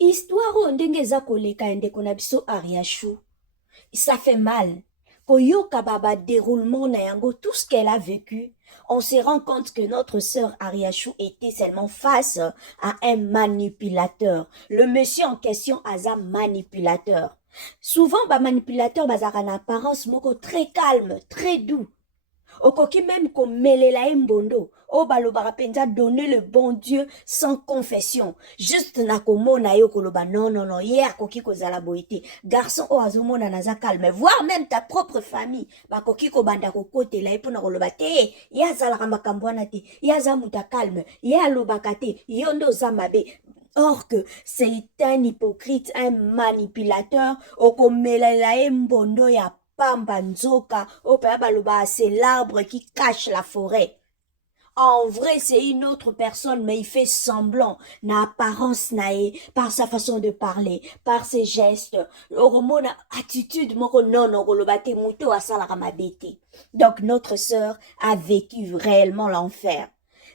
Histoire o ndenge eza koleka ndeko na biso Ariashu. Ça fait mal. Koyoka baba déroulement na yango, tout ce qu'elle a vécu, on se rend compte que notre sœur Ariashu était seulement face à un manipulateur. Le monsieur en question asa manipulateur. Souvent, ba manipulateur bazaka na apparence moko très calme, très doux. Okoki même komelela mbondo. O balobaka penza donner le bon Dieu sans confession. Juste na komona yo koloba non non non ye akoki kozala boité. Garçon o azomona naza calme. Voir même ta propre famille. Bakoki kobanda kokotela epo na koloba te. Ye azalaka makambo wana te. Ye aza muta calme. Ye alobaka te. Yo ndo oza mabe. Or que c'est un hypocrite, un manipulateur. Okomelela mbondo ya pamba nzoka, c'est l'arbre qui cache la forêt. En vrai, c'est une autre personne, mais il fait semblant, na apparence nae, par sa façon de parler, par ses gestes, hormone, attitude, moko non, non, kolobate muto asala kamabete. Donc, notre sœur a vécu réellement l'enfer.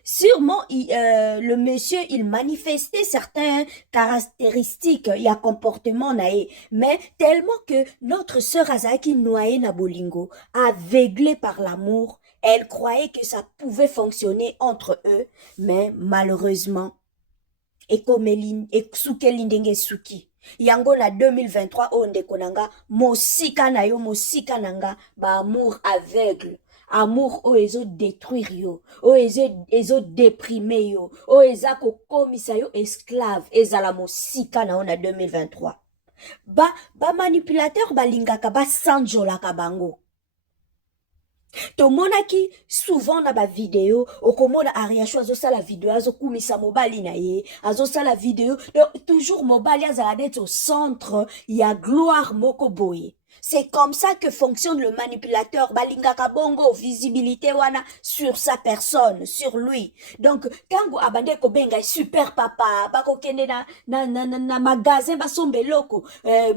Sûrement, le monsieur, il manifestait certaines caractéristiques, il y a comportement nae, mais tellement que notre sœur Azaki noyée na bolingo, aveuglée par l'amour, elle croyait que ça pouvait fonctionner entre eux, mais malheureusement, ekomelin, eksukelindenge suki. Yango na 2023, oh ndeko nanga, mosika na yo, mosika nanga, ba amour aveugle. Amour o ezo détruire yo, o ezo déprimer yo, o eza kokomisa yo esclave, ezala mosika na yo na 2023. Ba manipulateur balingaka ba sanjolaka bango. Tomonaki souvent na ba vidéo, okomona Ariashu azosala vidéo, azokumisa mobali na ye, azosala vidéo, toujours mobali azala d'être au centre, il y a gloire moko boye. C'est comme ça que fonctionne le manipulateur. Balingaka bongo, visibilité wana sur sa personne, sur lui. Donc, kango abande ko benga super papa, bako kende na magasin basombe loko.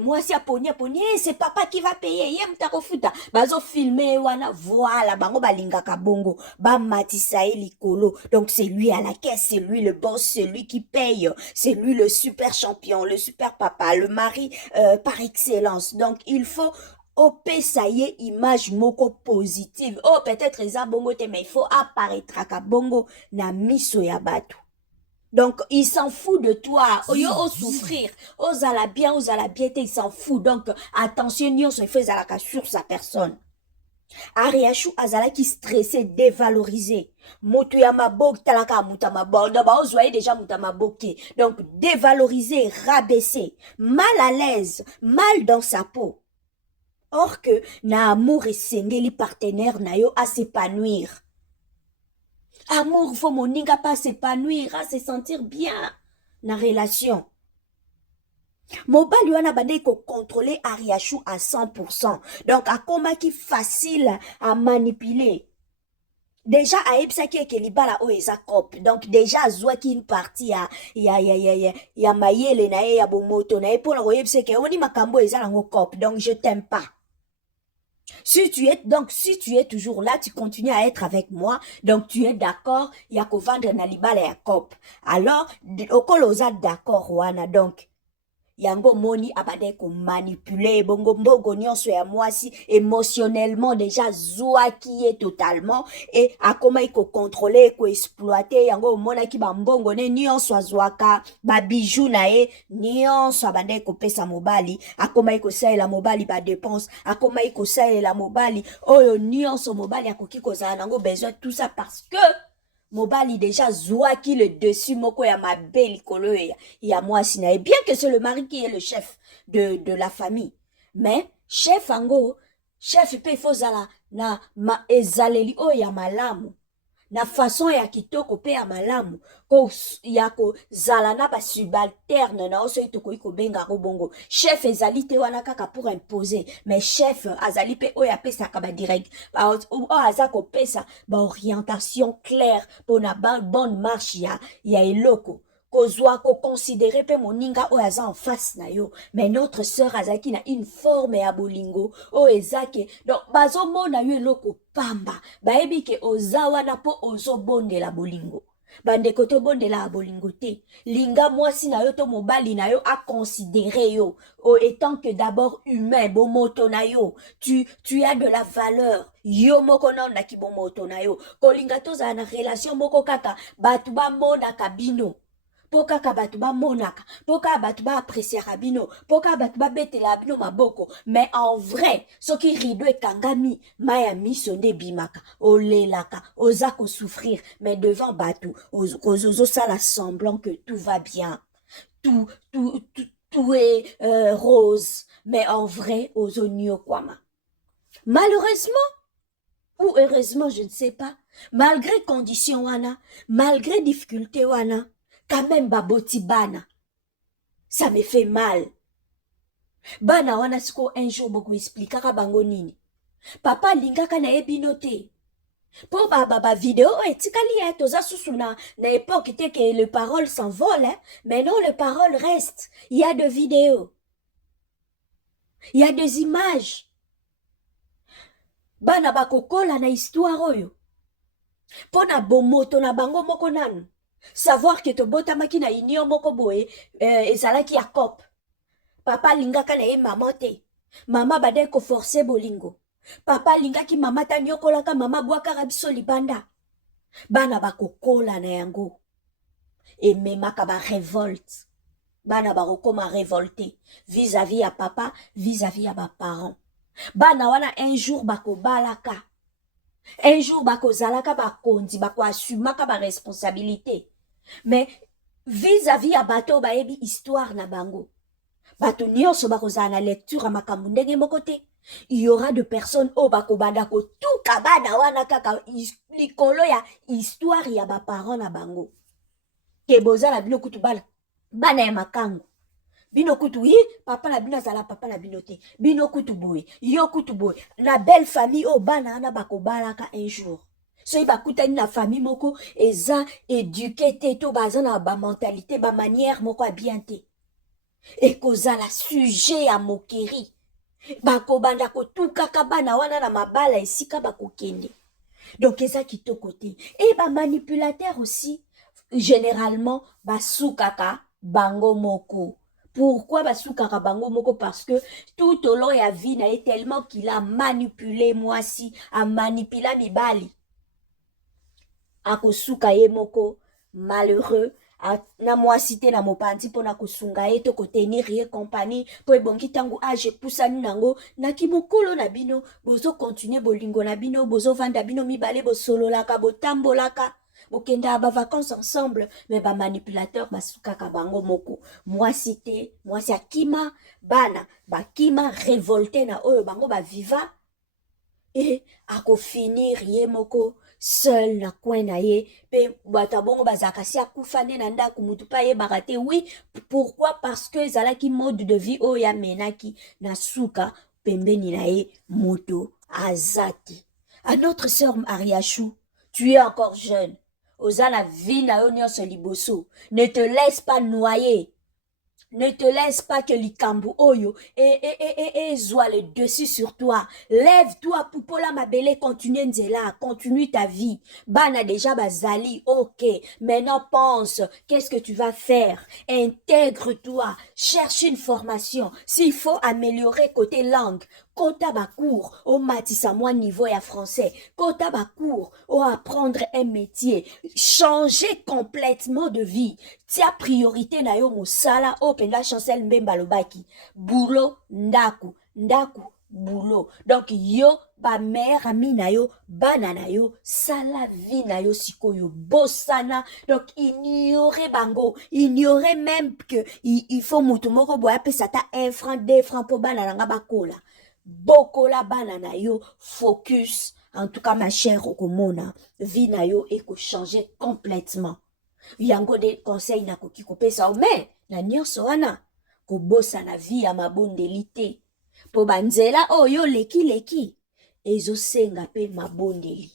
Moi si aponia, c'est papa qui va payer. Yem tako futa. Bazo filmer wana, voilà, bango balingaka bongo. Ba matisa likolo. Donc, c'est lui à la caisse, c'est lui le boss, c'est lui qui paye. C'est lui le super champion, le super papa, le mari par excellence. Donc, il faut ça y est, image moko positive. Oh, peut-être eza bongo te, mais il faut apparaître à bongo na miso ya batu. Donc, il s'en fout de toi. Oyo o souffrir. Ozala bien te, il s'en fout. Donc, attention, nyonso il fait zalaka sur sa personne. Ariashu azala qui stressé, dévalorisé. Moto ya mabok talaka muta mabok. D'abord, vous voyez déjà muta maboké. Donc, dévalorisé, rabaissé, mal à l'aise, mal dans sa peau. Or que na amour esengeli partenaire na yo à s'épanouir. Amour faut moninga pas s'épanouir, à se sentir bien na relation. Mobali wana bande ko contrôler Ariashu à 100%. Donc akoma qui facile à manipuler. Déjà a ebsaki ke libala o eza cop. Donc déjà azwa ki une partie ya mayele na ya bomoto na pour na yebse ke oni makambo eza nango cop. Donc je t'aime pas. Si tu es toujours là, tu continues à être avec moi, donc tu es d'accord, il y a qu'au vendre na libala ya cop. Alors, okoloza d'accord, wana, donc, yango moni abade ko manipuler, bongo mbogo nyonso ya mwasi, émotionnellement déjà zoa qui est totalement, et akoma iko contrôler, ko exploiter, yango mona ki ba mbongo ne nyonso azwaka, ba bijou na e, nyonso abade ko pesa mobali, akoma iko saela mobali ba dépense, akoma iko saela mobali, oyo nyonso mobali akoki kozala nango besoin tout ça parce que mobali déjà zouaki le dessus moko ya ma belle kolo ya moi sina. Et bien que c'est le mari qui est le chef de la famille, mais chef ango, chef pe fozala na ma ezaleli o ya malamu. Na façon ya kitoko pe ya malamu ko ya ko zala na ba subalterne na oso itoko iko benga ko bongo chef ezali te wana kaka pour imposer mais chef azali pe o ya pesa ka ba direct ba o azako pesa ba orientation claire pour na bonne marche ya eloko kozwa ko considérer pe moninga o aza en face na yo mais notre sœur azaki na une forme ya bolingo o ezake donc bazo mona yo eloko pamba baebi ke ozawa na po ozo bonde la bolingo bandeko tobondela ya bolingo te. Linga mwasi na yo to mobali na yo a considéré yo étant que d'abord humain, bomoto na yo. Tu as de la valeur. Yo moko na ondaki bomoto na yo. Kolinga tozala na relation moko kaka batu ba monaka bino. Po kaka batu ba monaka, po kaka batu ba apresiaka bino, po kaka batu ba betela bino maboko. Mais en vrai, soki rido ekangami, maya miso nde bimaka, olelaka, oza ko souffrir, mais devant batu, ozo sala semblant que tout va bien. Tout est rose, mais en vrai, ozo nyokwama. Malheureusement, ou heureusement, je ne sais pas, malgré conditions wana, malgré difficultés wana, quand même baboti bana, ça me fait mal. Bana wana siko un jour boko expliquera bango nini. Papa lingaka na ebino te. Po ba vidéo etikali toza susu na époque te que le parole s'envole, hein? Mais non, le parole reste. Il y a des vidéos. Il y a des images. Bana bakokola na histoire oyo. Po na bomoto na bango moko nanu. Savoir que tobota maki na union moko boye ezalaki ya cop. Papa lingaka na ye maman te. Mama bade ko forcer bolingo. Papa lingaki mama ta nyokolaka mama bwaka rabiso libanda. Bana bakokola na yango. Et memaka ba révolte. Bana barokoma révolté vis-à-vis à papa, vis-à-vis à ba parents. Bana wana un jour bako balaka. Un jour bako zalaka bakondi bako assumaka ba responsabilité. Mais vis-à-vis à bato baebi histoire na bango. Bato nyonso bako za na lecture à makambo ndenge moko te. Il y aura de personnes au bako bandako tout kabana wana kaka likolo ya histoire ya ba parents na bango. Ke boza na bino kutu bala. Bana ya makango. Bino kutu yi, papa na bino zala papa na bino te. Bino kutu boye, yo kutu boye. La belle famille o bana ana bako balaka un jour. So yi bakutani na famille moko eza éduqué te to baza na ba mentalité, ba manière moko a bien te. Et kozala sujet à moquerie. Bako bandako tout kaka bana wana na mabala esika bako kende. Donc eza kitoko te. Et ba manipulateur aussi généralement basukaka bango moko. Pourquoi basukaka bango moko? Parce que tout au long ya vie na ye tellement qu'il a manipulé moi si, a manipulé mibali. Akosuka ye moko malheureux. Na mwasi te na mopanzi po na kosunga ye to kotenir ye compagnie po ebongi tango age pusani nango na kimokolo na bino bozo continuer bolingo na bino bozo vanda bino mibale bosololaka botambolaka bokenda ba vacances ensemble mais ba manipulateur basukaka bango moko mwasi te mwasi akima bana bakima révolté na oyo bango ba viva et ako finir ye moko seul na coin na ye pe bata bongo bazaka si akufa nde na ndako mutu pa ye barate. Oui, pourquoi? Parce que ezalaki mode de vie oyo ya menaki na suka pembeni na ye moto azati. À notre sœur Ariachou, tu es encore jeune. Oza na vie na yo nyonso liboso. Ne te laisse pas noyer. Ne te laisse pas que likambu oyo et zoa le dessus sur toi. Lève-toi, poupola mabele, continue nzela, continue ta vie. Bana déjà bazali, ok. Maintenant pense, qu'est-ce que tu vas faire? Intègre-toi, cherche une formation. S'il faut améliorer côté langue, kota bakour, au matissa moi niveau ya français, kota bakour, au apprendre un métier, changer complètement de vie. Tia priorité na yo mosala o penda chancel mbemba lobaki boulot ndaku boulot. Donc yo ba mère ami na yo bana na yo sala vie na yo sikoyo bosana. Donc ignorer bango, ignorer même que il faut mutu moko boya pesa ta 1 franc 2 francs po bana nanga bakola bokola bana na yo focus. En tout cas ma chère okomona vie na yo eko changer complètement. Yango de conseil na koki kopesa mais na nyonso wana kobosa na vie ya mabondeli te po banzela oyo leki ezosenga pe mabondeli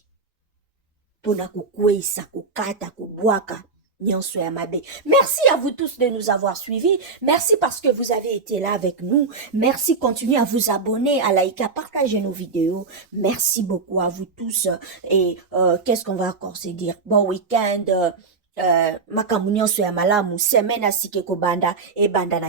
pona kokwesa kokata kobwaka nyonso ya mabe. Merci à vous tous de nous avoir suivis. Merci parce que vous avez été là avec nous. Merci, continuez à vous abonner, à liker, à partager nos vidéos. Merci beaucoup à vous tous. Et qu'est-ce qu'on va encore se dire? Bon week-end. makambo nyonso ya malamu semaine asike kobanda ebanda na